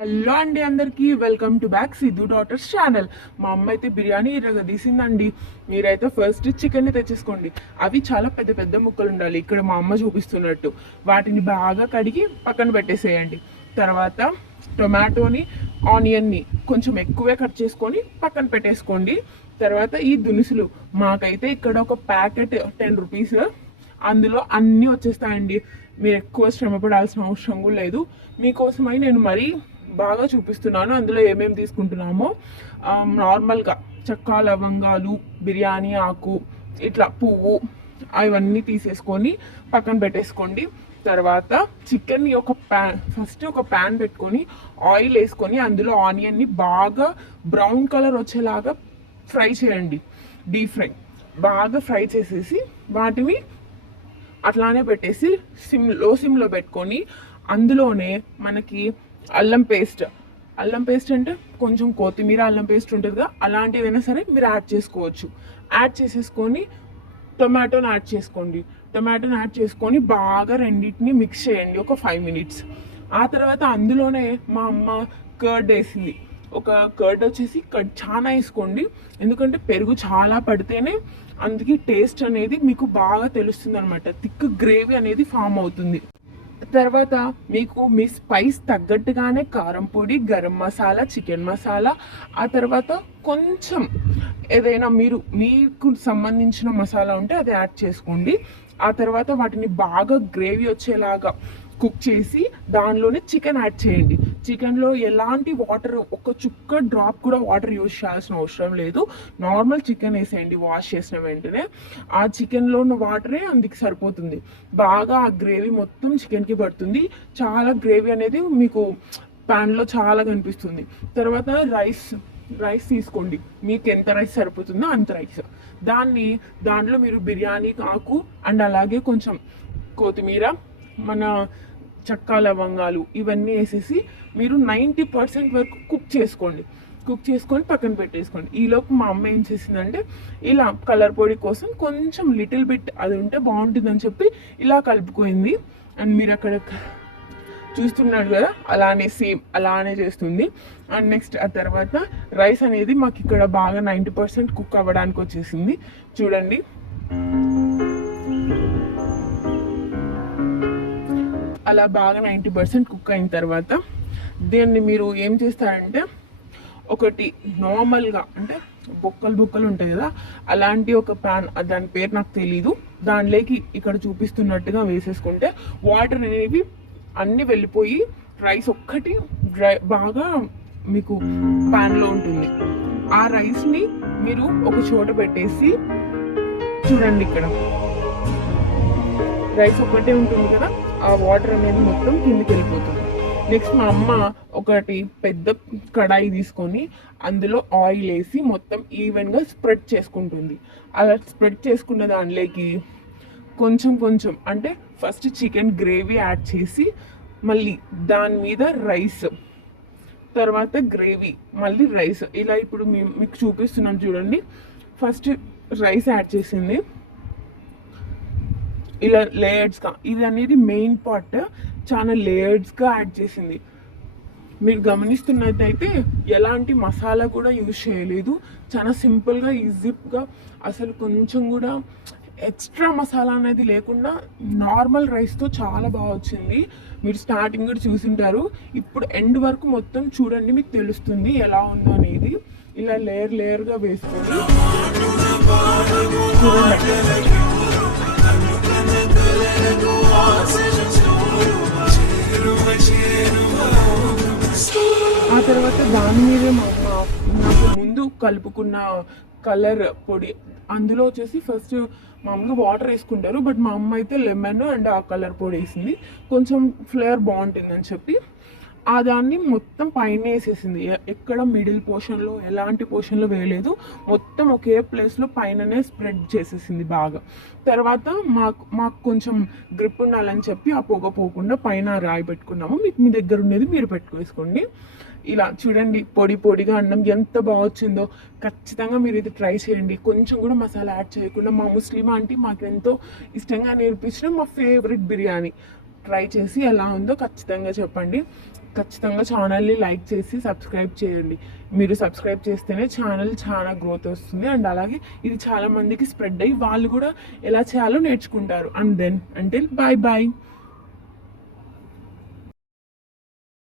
Hello అండి, అందరికీ welcome to back Siddhu daughters channel. మా అమ్మ అయితే బిర్యానీ తీసిందండి. మీరైతే ఫస్ట్ చికెన్ని తెచ్చేసుకోండి. అవి చాలా పెద్ద పెద్ద ముక్కలు ఉండాలి, ఇక్కడ మా అమ్మ చూపిస్తున్నట్టు. వాటిని బాగా కడిగి పక్కన పెట్టేసేయండి. తర్వాత టొమాటోని, ఆనియన్ని కొంచెం ఎక్కువే కట్ చేసుకొని పక్కన పెట్టేసుకోండి. తర్వాత ఈ దినుసులు, మాకైతే ఇక్కడ ఒక ప్యాకెట్ 10 రూపీస్, అందులో అన్నీ వచ్చేస్తాయండి. మీరు ఎక్కువ శ్రమ పడాల్సిన అవసరం కూడా లేదు. మీకోసమై నేను మరీ బాగా చూపిస్తున్నాను అందులో ఏమేమి తీసుకుంటున్నామో. నార్మల్గా చెక్క, లవంగాలు, బిర్యానీ ఆకు, ఇట్లా పువ్వు, అవన్నీ తీసేసుకొని పక్కన పెట్టేసుకోండి. తర్వాత చికెన్ని ఫస్ట్ ఒక ప్యాన్ పెట్టుకొని ఆయిల్ వేసుకొని అందులో ఆనియన్ని బాగా బ్రౌన్ కలర్ వచ్చేలాగా ఫ్రై చేయండి. డీప్ ఫ్రై బాగా ఫ్రై చేసేసి వాటిని అట్లానే పెట్టేసి లో సిమ్లో పెట్టుకొని అందులోనే మనకి అల్లం పేస్ట్ అంటే కొంచెం కొత్తిమీర అల్లం పేస్ట్ ఉంటుంది కదా, అలాంటివి ఏదైనా సరే మీరు యాడ్ చేసుకోవచ్చు. యాడ్ చేసేసుకొని టొమాటోని యాడ్ చేసుకొని బాగా రెండింటిని మిక్స్ చేయండి ఒక 5 మినిట్స్. ఆ తర్వాత అందులోనే మా అమ్మ కర్డ్ వేసింది. ఒక కర్డ్ వచ్చేసి చాలా వేసుకోండి, ఎందుకంటే పెరుగు చాలా పడితేనే అందుకే టేస్ట్ అనేది మీకు బాగా తెలుస్తుంది అనమాట. థిక్ గ్రేవీ అనేది ఫామ్ అవుతుంది. తర్వాత మీకు మీ స్పైస్ తగ్గట్టుగానే కారం పొడి, గరం మసాలా, చికెన్ మసాలా, ఆ తర్వాత కొంచెం ఏదైనా మీకు సంబంధించిన మసాలా ఉంటే అది యాడ్ చేసుకోండి. ఆ తర్వాత వాటిని బాగా గ్రేవీ వచ్చేలాగా కుక్ చేసి దానిలోనే చికెన్ యాడ్ చేయండి. చికెన్లో ఎలాంటి వాటర్, ఒక చుక్క డ్రాప్ కూడా వాటర్ యూజ్ చేయాల్సిన అవసరం లేదు. నార్మల్ చికెన్ వేసేయండి వాష్ చేసిన వెంటనే. ఆ చికెన్లో ఉన్న వాటరే అందుకు సరిపోతుంది. బాగా ఆ గ్రేవీ మొత్తం చికెన్కి పడుతుంది. చాలా గ్రేవీ అనేది మీకు ప్యాన్లో చాలా కనిపిస్తుంది. తర్వాత రైస్ తీసుకోండి, మీకు ఎంత రైస్ సరిపోతుందో అంత రైస్. దాంట్లో మీరు బిర్యానీ ఆకు అండ్ అలాగే కొంచెం కొత్తిమీర, మన చెక్క, లవంగాలు ఇవన్నీ వేసేసి మీరు 90% వరకు కుక్ చేసుకొని పక్కన పెట్టేసుకోండి. ఈలోపు మా అమ్మ ఏం చేసిందంటే ఇలా కలర్ పొడి కోసం కొంచెం లిటిల్ బిట్ అది ఉంటే బాగుంటుందని చెప్పి ఇలా కలుపుకుంది. అండ్ మీరు అక్కడ చూస్తున్నాడు కదా, అలానే చేస్తుంది. అండ్ నెక్స్ట్ ఆ తర్వాత రైస్ అనేది మాకు ఇక్కడ బాగా 90% కుక్ అవ్వడానికి వచ్చేసింది. చూడండి, అలా బాగా 90% కుక్ అయిన తర్వాత దీన్ని మీరు ఏం చేస్తారంటే ఒకటి నార్మల్గా అంటే బొక్కలు ఉంటాయి కదా, అలాంటి ఒక ప్యాన్, దాని పేరు నాకు తెలీదు, దానిలోకి ఇక్కడ చూపిస్తున్నట్టుగా వేసేసుకుంటే వాటర్ అనేవి అన్నీ వెళ్ళిపోయి రైస్ ఒక్కటి బాగా మీకు ప్యాన్లో ఉంటుంది. ఆ రైస్ని మీరు ఒక చోట పెట్టేసి చూడండి, ఇక్కడ రైస్ ఒక్కటే ఉంటుంది కదా, ఆ వాటర్ అనేది మొత్తం కిందికి వెళ్ళిపోతుంది. నెక్స్ట్ మా అమ్మ ఒకటి పెద్ద కడాయి తీసుకొని అందులో ఆయిల్ వేసి మొత్తం ఈవెన్గా స్ప్రెడ్ చేసుకుంటుంది. అలా స్ప్రెడ్ చేసుకున్న దానిలోకి కొంచెం అంటే ఫస్ట్ చికెన్ గ్రేవీ యాడ్ చేసి మళ్ళీ దాని మీద రైస్, తర్వాత గ్రేవీ, మళ్ళీ రైస్, ఇలా ఇప్పుడు మీకు చూపిస్తున్నాను చూడండి. ఫస్ట్ రైస్ యాడ్ చేసింది ఇలా లేయర్స్గా, ఇది అనేది మెయిన్ పార్ట్, చాలా లేయర్స్గా యాడ్ చేసింది. మీరు గమనిస్తున్నట్టయితే ఎలాంటి మసాలా కూడా యూజ్ చేయలేదు, చాలా సింపుల్గా ఈజీగా, అసలు కొంచెం కూడా ఎక్స్ట్రా మసాలా అనేది లేకుండా నార్మల్ రైస్తో చాలా బాగా వచ్చింది. మీరు స్టార్టింగ్ కూడా చూసింటారు, ఇప్పుడు ఎండ్ వరకు మొత్తం చూడండి, మీకు తెలుస్తుంది ఎలా ఉందో అనేది. ఇలా లేయర్గా వేసుకొని చూడండి. ఆ తర్వాత దాని మీద నాకు ముందు కలుపుకున్న కలర్ పొడి, అందులో వచ్చేసి ఫస్ట్ మామూలుగా వాటర్ వేసుకుంటారు, బట్ మా అమ్మ అయితే లెమన్ అండ్ ఆ కలర్ పొడి వేసింది, కొంచెం ఫ్లేవర్ బాగుంటుందని చెప్పి ఆ దాన్ని మొత్తం పైన వేసేసింది. ఎక్కడ మిడిల్ పోర్షన్లో ఎలాంటి పోర్షన్లో వేయలేదు, మొత్తం ఒకే ప్లేస్లో పైననే స్ప్రెడ్ చేసేసింది బాగా. తర్వాత మాకు కొంచెం గ్రిప్ ఉండాలని చెప్పి ఆ పొగ పోకుండా పైన రాయి పెట్టుకున్నాము. మీ దగ్గర ఉండేది మీరు పెట్టుకోవేసుకోండి. ఇలా చూడండి, పొడిగా అన్నం ఎంత బాగా వచ్చిందో. ఖచ్చితంగా మీరు ఇది ట్రై చేయండి. కొంచెం కూడా మసాలా యాడ్ చేయకుండా మా ముస్లిం ఆంటీ మాకు ఎంతో ఇష్టంగా నేర్పించిన మా ఫేవరెట్ బిర్యానీ ట్రై చేసి ఎలా ఉందో ఖచ్చితంగా చెప్పండి. ఖచ్చితంగా ఛానల్ని లైక్ చేసి సబ్స్క్రైబ్ చేయండి. మీరు సబ్స్క్రైబ్ చేస్తేనే ఛానల్ చాలా గ్రోత్ వస్తుంది అండ్ అలాగే ఇది చాలా మందికి స్ప్రెడ్ అయ్యి వాళ్ళు కూడా ఎలా చేయాలో నేర్చుకుంటారు. And then until bye bye.